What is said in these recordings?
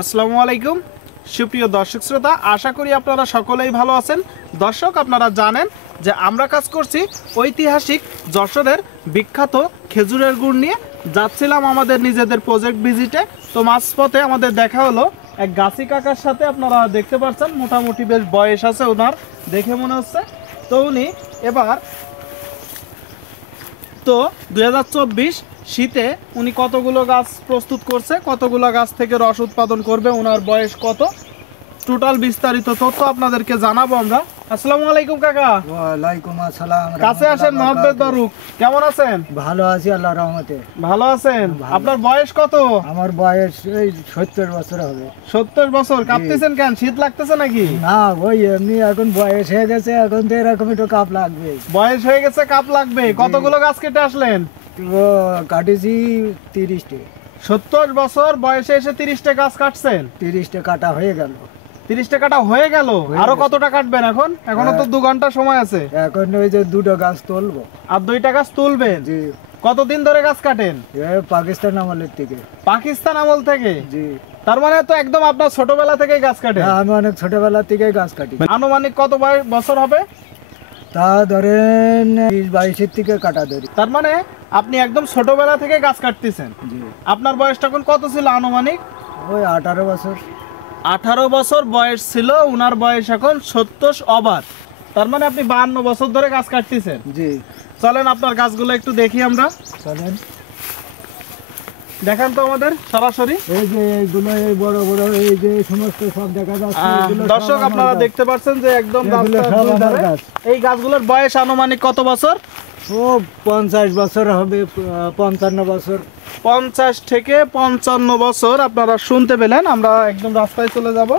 আসসালামু আলাইকুম সুপ্রিয় দর্শক শ্রোতা, আশা করি আপনারা সকলেই ভালো আছেন। দর্শক, আপনারা জানেন যে আমরা কাজ করছি ঐতিহাসিক যশোরের বিখ্যাত খেজুরের গুড় নিয়ে। যাচ্ছিলাম আমাদের নিজেদের প্রজেক্ট ভিজিটে, তো মাঝপথে আমাদের দেখা হলো এক গাছি কাকার সাথে। আপনারা দেখতে পাচ্ছেন মোটামুটি বেশ বয়স আছে ওনার, দেখে মনে হচ্ছে। তো উনি এবার 2024 শীতে উনি কতগুলো গাছ প্রস্তুত করছে, কতগুলো গাছ থেকে রস উৎপাদন করবে, ওনার বয়স কত, টোটাল বিস্তারিত তথ্য আপনাদেরকে জানাবো আমরা। আসসালামু আলাইকুম কাকা। ওয়ালাইকুম আসসালাম। কাছে আসেন মোহাম্মদ বারুক, কেমন আছেন? ভালো আছি আল্লাহর রহমতে। ভালো আছেন? আপনার বয়স কত? আমার বয়স এই 70 বছর হবে। 70 বছর? কাঁপতেছেন কেন? শীত লাগতেছে নাকি? না, ওই এমনি এখন বয়স হয়ে গেছে, এখন তো এরকম একটু কাপ লাগবে। বয়স হয়ে গেছে, কাপ লাগবে। কতগুলো গাছ কেটে আসলেন? তো কাটেছি 30টে। 70 বছর বয়সে এসে 30টে গাছ কাটছেন? 30টে কাটা হয়ে গেল। 30টে কাটা হয়ে গেল, আরো কতটা কাটবেন এখন? এখনো তো 2 ঘন্টা সময় আছে। এখন ওই যে 2টো গাছ তুলবো। আর 2টা গাছ তুলবেন? জি। কতদিন ধরে গাছ কাটেন? পাকিস্তান আমলের থেকে। পাকিস্তান আমল থেকে? জি। তার মানে তো একদম আপনার ছোটবেলা থেকে গাছ কাটেন? আমি অনেক ছোটবেলা থেকে গাছ কাটি। আনুমানিক কত বছর হবে? তা ধরেন 20-22 থেকে কাটা ধরি। তার মানে আপনি একদম ছোটবেলা থেকে গাছ কাটতেছেন। জি। আপনার বয়সটা এখন কত ছিল আনুমানিক? ওই 18 বছর। 18 বছর বয়স ছিল, উনার বয়স এখন 70 ওভার। তার মানে আপনি 52 বছর ধরে গাছ কাটতেছেন। জি। চলেন আপনার গাছগুলো একটু দেখি আমরা। চলেন, দেখান তো আমাদের সরাসরি। এই যে এইগুলো, এই বড় বড় এই যে সমস্ত সব দেখা যাচ্ছে, এগুলো সব দর্শক, আমার আপনারা গাছ। দেখতে পাচ্ছেন যে একদম এগুলো রাস্তার সব দুই আমার ধারে। গাছ। এই গাছগুলোর বয়স আনুমানিক কত বছর? ও 50 বছর হবে, 55 বছর। 50 থেকে 55 বছর। আপনারা শুনতে পেলেন, আমরা একদম রাস্তায় চলে যাব।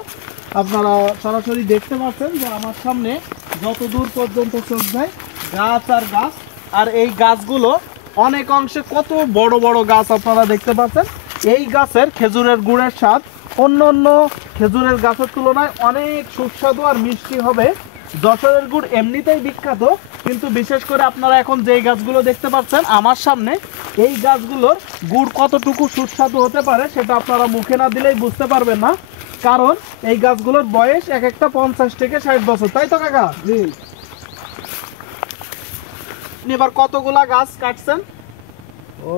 আপনারা সরাসরি দেখতে পাচ্ছেন যে আমার সামনে যত দূর পর্যন্ত চোখ যায় গাছ আর গাছ। আর এই গাছগুলো অনেক অংশে কত বড় বড় গাছ আপনারা দেখতে পাচ্ছেন। এই গাছের খেজুরের গুড়ের স্বাদ অন্য অন্য খেজুরের গাছের তুলনায় অনেক সুস্বাদু আর মিষ্টি হবে। যশোরের গুড় এমনিতেই বিখ্যাত, কিন্তু বিশেষ করে আপনারা এখন যেই গাছগুলো দেখতে পাচ্ছেন আমার সামনে, এই গাছগুলোর গুড় কতটুকু সুস্বাদু হতে পারে সেটা আপনারা মুখে না দিলেই বুঝতে পারবেন না। কারণ এই গাছগুলোর বয়স এক একটা 50 থেকে 60 বছর, তাই তো কাকা? জি। আপনি এবার কতগুলা গাছ কাটছেন? ও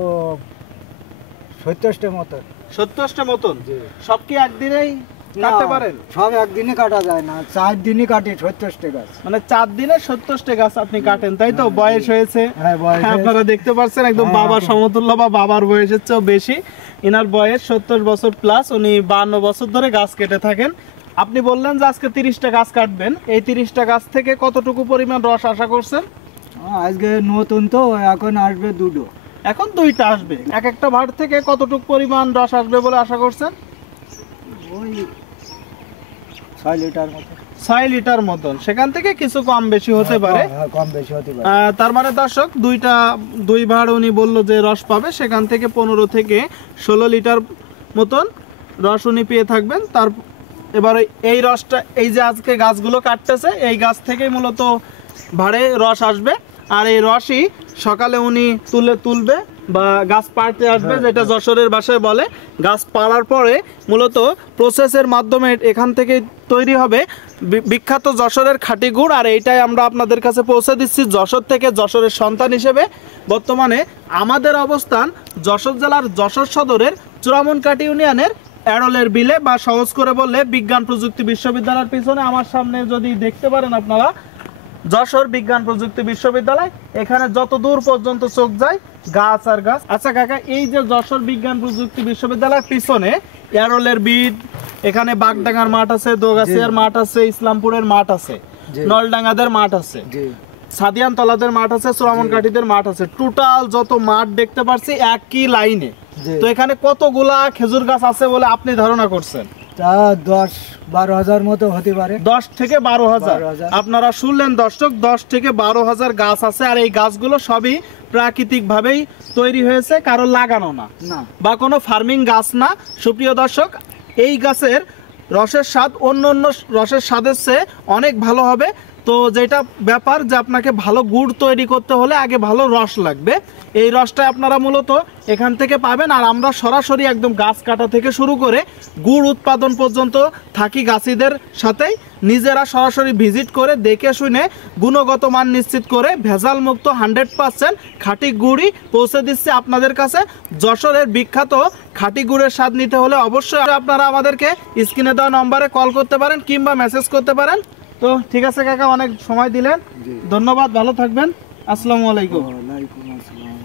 70টা মতো। 70টা মতন? জি। সব কি একদিনেই কাটতে পারেন? সব একদিনে কাটা যায় না, 4 দিনই কাটি 70টা গাছ। মানে 4 দিনে 70টা গাছ আপনি কাটেন, তাই তো? বয়স হয়েছে? হ্যাঁ, বয়স হ্যাঁ, আপনারা দেখতে পাচ্ছেন একদম হ্যাঁ, বাবার একদম। সমতুল্য বা বাবার বয়সের চেয়েও বেশি। এনার বয়স 70 বছর প্লাস। উনি 52 বছর ধরে গাছ কেটে থাকেন। আপনি বললেন যে আজকে 30টা গাছ কাটবেন। এই 30টা গাছ থেকে কতটুকু পরিমাণ রস আশা করছেন? আজকে নতুন তো, এখন আসবে 2টো। এখন 2টা আসবে। এক একটা ভাট থেকে কতটুকু পরিমাণ রস আসবে বলে আশা করছেন? ওই 6 লিটার মতো। 6 লিটার মতন। সেখান থেকে কিছু কম বেশি হতে পারে। হ্যাঁ, কম বেশি হতে পারে। তার মানে দর্শক, 2 ভাড় উনি বললো যে রস পাবে, সেখান থেকে 15 থেকে 16 লিটার মতন রস উনি পেয়ে থাকবেন। তার এবার এই রসটা, এই যে আজকে গাছগুলো কাটতেছে, এই গাছ থেকেই মূলত ভাড়ে রস আসবে। আর এই রসই সকালে উনি তুলবে বা গাছ পাড়তে আসবে, যেটা যশোরের ভাষায় বলে। গাছ পাড়ার পরে মূলত প্রসেসের মাধ্যমে এখান থেকে তৈরি হবে বিখ্যাত যশোরের খাঁটি গুড়। আর এইটাই আমরা আপনাদের কাছে পৌঁছে দিচ্ছি যশোর থেকে, যশোরের সন্তান হিসেবে। বর্তমানে আমাদের অবস্থান যশোর জেলার যশোর সদরের চূড়ামনকাটি ইউনিয়নের এড়লের বিলে, বা সহজ করে বললে বিজ্ঞান প্রযুক্তি বিশ্ববিদ্যালয়ের পিছনে আমার সামনে যদি দেখতে পারেন আপনারা, যশোর বিজ্ঞান প্রযুক্তি বিশ্ববিদ্যালয়। এখানে যত দূর পর্যন্ত চোখ যায় গাছ আর গাছ। আচ্ছা কাকা, এই যে যশোর বিজ্ঞান প্রযুক্তি বিশ্ববিদ্যালয়ের পিছনে এড়লের বিট, এখানে বাগডাঙ্গার মাঠ আছে, দোগাছিয়ার মাঠ আছে, ইসলামপুরের মাঠ আছে, নলডাঙ্গাদের মাঠ আছে, সাদিয়ান তলাদের মাঠ আছে, চূড়ামনকাঠিদের মাঠ আছে। টোটাল যত মাঠ দেখতে পাচ্ছি একই লাইনে। তো এখানে কতগুলা খেজুর গাছ আছে বলে আপনি ধারণা করছেন? তা 10-12 হাজার মতো হতে পারে। 10 থেকে 12 হাজার। 12 হাজার। আপনারা শুনলেন দর্শক, 10 থেকে 12 হাজার গাছ আছে। আর এই গাছগুলো সবই প্রাকৃতিক ভাবেই তৈরি হয়েছে, কারো লাগানো না বা কোনো ফার্মিং গাছ না। সুপ্রিয় দর্শক, এই গাছের রসের স্বাদ অন্য অন্য রসের স্বাদের চেয়ে অনেক ভালো হবে। তো যেটা ব্যাপার যে আপনাকে ভালো গুড় তৈরি করতে হলে আগে ভালো রস লাগবে। এই রসটা আপনারা মূলত এখান থেকে পাবেন। আর আমরা সরাসরি একদম গাছ কাটা থেকে শুরু করে গুড় উৎপাদন পর্যন্ত থাকি গাছিদের সাথেই, নিজেরা সরাসরি ভিজিট করে দেখে শুনে গুণগত মান নিশ্চিত করে ভেজাল মুক্ত 100% খাঁটি গুড়ই পৌঁছে দিচ্ছে আপনাদের কাছে। যশোরের বিখ্যাত খাঁটি গুড়ের স্বাদ নিতে হলে অবশ্যই আপনারা আমাদেরকে স্ক্রিনে দেওয়া নম্বরে কল করতে পারেন কিংবা মেসেজ করতে পারেন। তো ঠিক আছে কাকা, অনেক সময় দিলেন, ধন্যবাদ, ভালো থাকবেন, আসসালামু আলাইকুম। ওয়ালাইকুম আসসালাম।